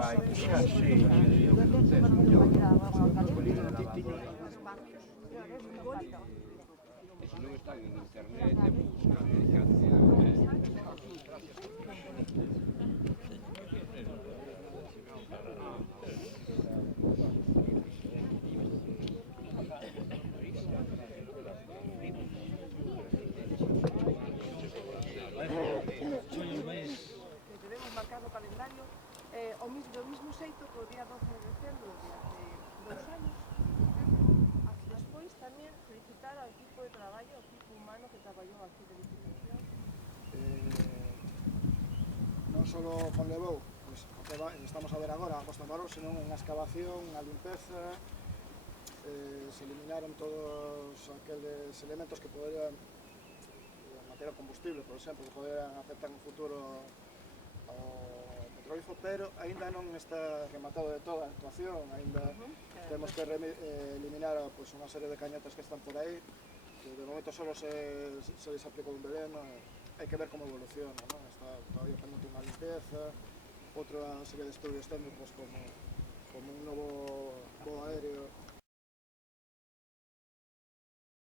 vai xa, sí, o proceso mellor. Colina de lavadora. E se non están en internet e buscan e Debemos marcar no calendario do mismo xeito que o día 12 de decembro de hace 2 anos. Despois tamén felicitar ao equipo de traballo, ao equipo humano que traballou aquí de licitación. Non só conlevou, pois, estamos a ver agora a posta en valor, senón unha excavación, unha limpeza, se eliminaron todos aqueles elementos que poderían, material combustible, por exemplo, que poderían afectar no futuro ao petróleo, pero aínda non está rematado de toda a actuación, aínda temos que eliminar pois, unha serie de cañetas que están por aí, que de momento só se les aplicou un veleno, hai que ver como evoluciona, non? Está todavía pendente unha limpeza, outra serie de estudios técnicos como un novo voo aéreo